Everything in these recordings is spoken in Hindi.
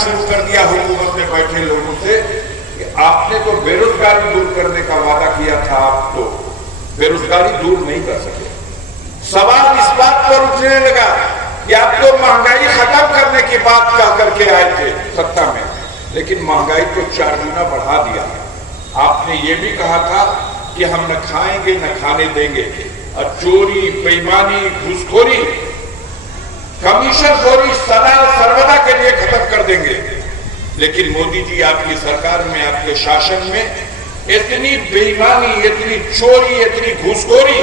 शुरू कर दिया हुकूमत में बैठे लोगों से कि आपने तो बेरोजगारी दूर करने का वादा किया था, आप तो बेरोजगारी दूर नहीं कर सके। सवाल इस बात पर उठने लगा कि आप तो महंगाई खत्म करने की बात कह करके आए थे सत्ता में, लेकिन महंगाई को 4 गुना बढ़ा दिया। आपने ये भी कहा था कि हम न खाएंगे न खाने देंगे, और चोरी, बेईमानी, घूसखोरी, कमीशनखोरी सदा सर्वदा के लिए खत्म कर देंगे। लेकिन मोदी जी आपकी सरकार में, आपके शासन में इतनी बेईमानी, इतनी चोरी, इतनी घूसखोरी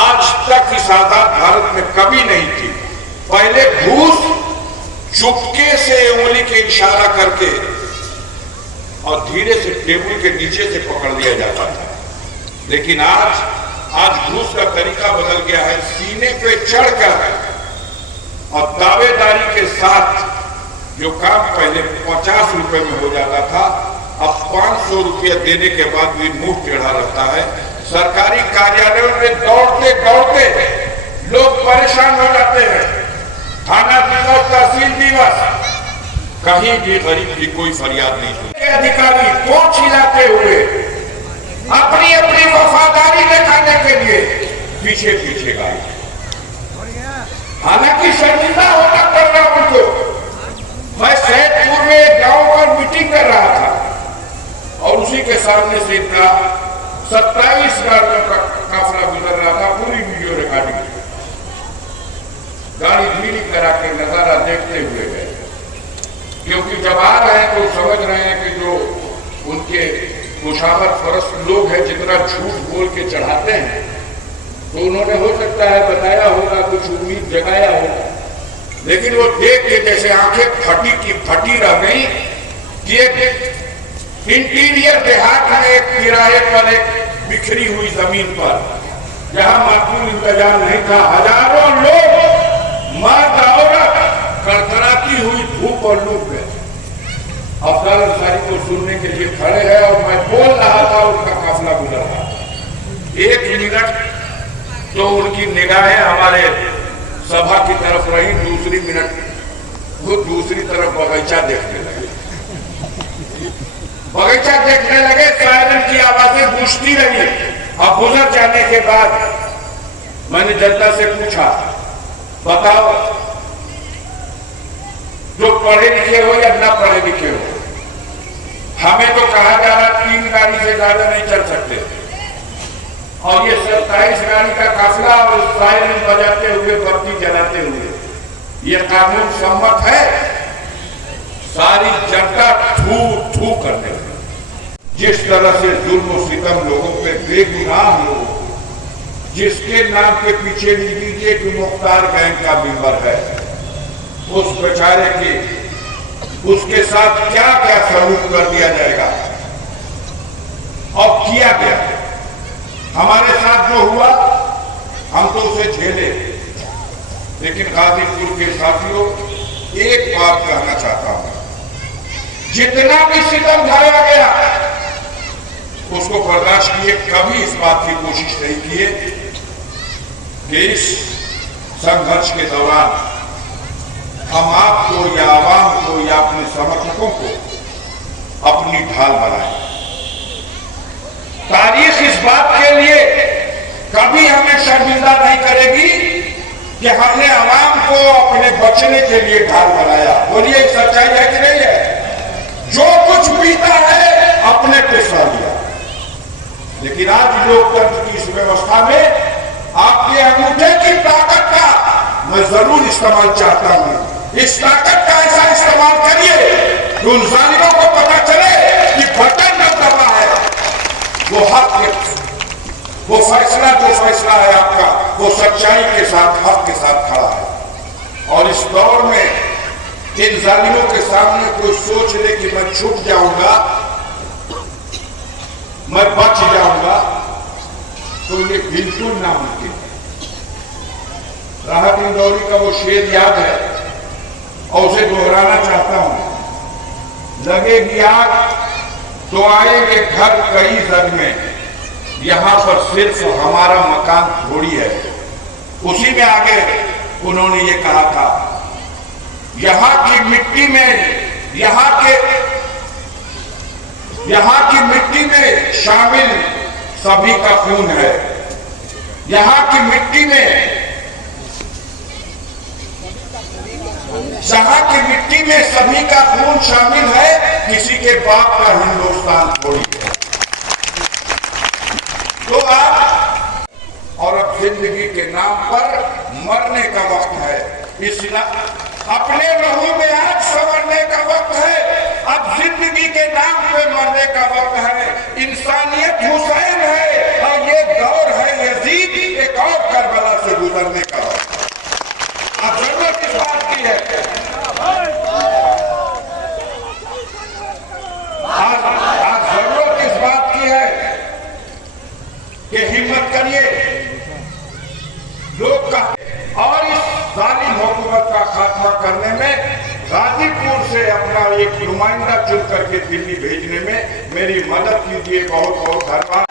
आज तक इस आजाद भारत में कभी नहीं थी। पहले घूस चुपके से उंगली के इशारा करके और धीरे से टेबल के नीचे से पकड़ लिया जाता था, लेकिन आज घूस का तरीका बदल गया है। सीने पे चढ़कर और दावेदारी के साथ जो काम पहले 50 रुपए में हो जाता था, अब 500 रुपया देने के बाद भी मुंह टेढ़ा रहता है। सरकारी कार्यालयों में दौड़ते दौड़ते लोग परेशान हो जाते हैं। थाना दिवस, तहसील दिवस, कहीं भी गरीब की कोई फरियाद नहीं सुनते। अधिकारी पोंछ हिलाते हुए अपनी अपनी वफादारी दिखाने के लिए पीछे पीछे गए। हालांकि शर्मिंदा होना पड़ रहा उनको। मैं सैदपुर में एक गांव पर मीटिंग कर रहा था और उसी के सामने से इतना 27 गाड़ियों का काफिला गुजर रहा था। पूरी वीडियो रिकॉर्डिंग, गाड़ी धीरे करा के नजारा देखते हुए गए, क्योंकि जब आ रहे हैं तो समझ रहे हैं कि जो उनके मुशावर परस्त लोग हैं जितना झूठ बोल के चढ़ाते हैं, तो उन्होंने हो सकता है बताया होगा, कुछ उम्मीद जगाया होगा, लेकिन वो देख के जैसे आंखें फटी की फटी रह गई कि एक इंटीरियर देहात में एक किराए पर एक बिखरी हुई जमीन पर, जहां माकूल इंतजाम नहीं था, हजारों लोग मर्द औरत कड़कड़ाती हुई धूप और लू में अफसर अंसारी को सुनने के लिए खड़े हैं और मैं बोल रहा था, उनका काफिला गुजर रहा था। 1 मिनट तो उनकी निगाहें हमारे सभा की तरफ रही, दूसरी मिनट वो दूसरी तरफ बगीचा देखने लगे। बगीचा देखने लगे, सायरन की आवाजें गूंजती रही। अब गुजर जाने के बाद मैंने जनता से पूछा, बताओ जो पढ़े लिखे हो या ना पढ़े लिखे हो, हमें तो कहा जा रहा 3 गाड़ी से ज्यादा नहीं चल सकते, और ये 27 गाड़ी का काफिला और सायरन बजाते हुए, बत्ती जलाते हुए, ये कानून सम्मत है? सारी जनता थू थू करने लगी। जिस तरह से जुल्म और सितम लोगों पे बेगुनाह लोग, जिसके नाम के पीछे लीजिए कि मुख्तार गैंग का मेंबर है, उस बेचारे के उसके साथ क्या क्या सलूक कर दिया जाएगा और किया गया। हमारे साथ जो हुआ हम तो उसे झेले, लेकिन गाजीपुर के साथियों एक बात कहना चाहता हूं, जितना भी सितम ढाया गया उसको बर्दाश्त किए, कभी इस बात की कोशिश नहीं किए कि इस संघर्ष के दौरान हम आपको या आवाम को या अपने समर्थकों को अपनी ढाल बनाएं। तारीख इस बात के लिए कभी हमें शर्मिंदा नहीं करेगी कि हमने आवाम को अपने बचने के लिए ढाल बनाया। बोलिए सच्चाई है कि नहीं है? जो कुछ बीता है अपने पे सह लिया, लेकिन आज लोकतंत्र की इस व्यवस्था में आपके अंगूठे की ताकत का मैं जरूर इस्तेमाल चाहता हूं। इस ताकत का ऐसा इस्तेमाल करिए कि उन जालिमों को पता चले कि बटन जो दबा है वो हक है, वो फैसला जो फैसला है आपका, वो सच्चाई के साथ, हक के साथ खड़ा है। और इस दौर में इन जालिमों के सामने कोई सोच ले कि मैं छुप जाऊंगा, मैं बच जाऊंगा, तो ये बिल्कुल नामुमकिन है। राहत इंदौरी का वो शेर याद है और उसे दोहराना चाहता हूं। लगेगी आग तो आएंगे घर कई जग में, यहां पर सिर्फ हमारा मकान थोड़ी है। उसी में आगे उन्होंने ये कहा था, यहां की मिट्टी में यहाँ की मिट्टी में शामिल सभी का खून है। यहाँ की मिट्टी में सभी का खून शामिल है। किसी के बाप का हिंदुस्तान थोड़ी है। तो आप और अब जिंदगी के नाम पर मरने का वक्त है। अपने लहू में आज संवरने का वक्त है। अब जिंदगी के नाम पे मरने का वक्त है। इंसानियत हुसैन है और ये दौर है यजीद एक और करबला से गुजरने का वक्त है। अब जरूरत इस बात की है, आज जरूरत इस बात की है कि हिम्मत करिए लोग का और इस जालिम हुकूमत का खात्मा करने में गाजीपुर से अपना एक नुमाइंदा चुन करके दिल्ली भेजने में मेरी मदद कीजिए। बहुत बहुत धन्यवाद।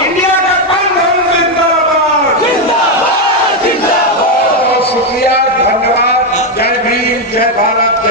इंडिया का बंधन जिंदाबाद। बहुत शुक्रिया, धन्यवाद। जय भीम, जय भारत।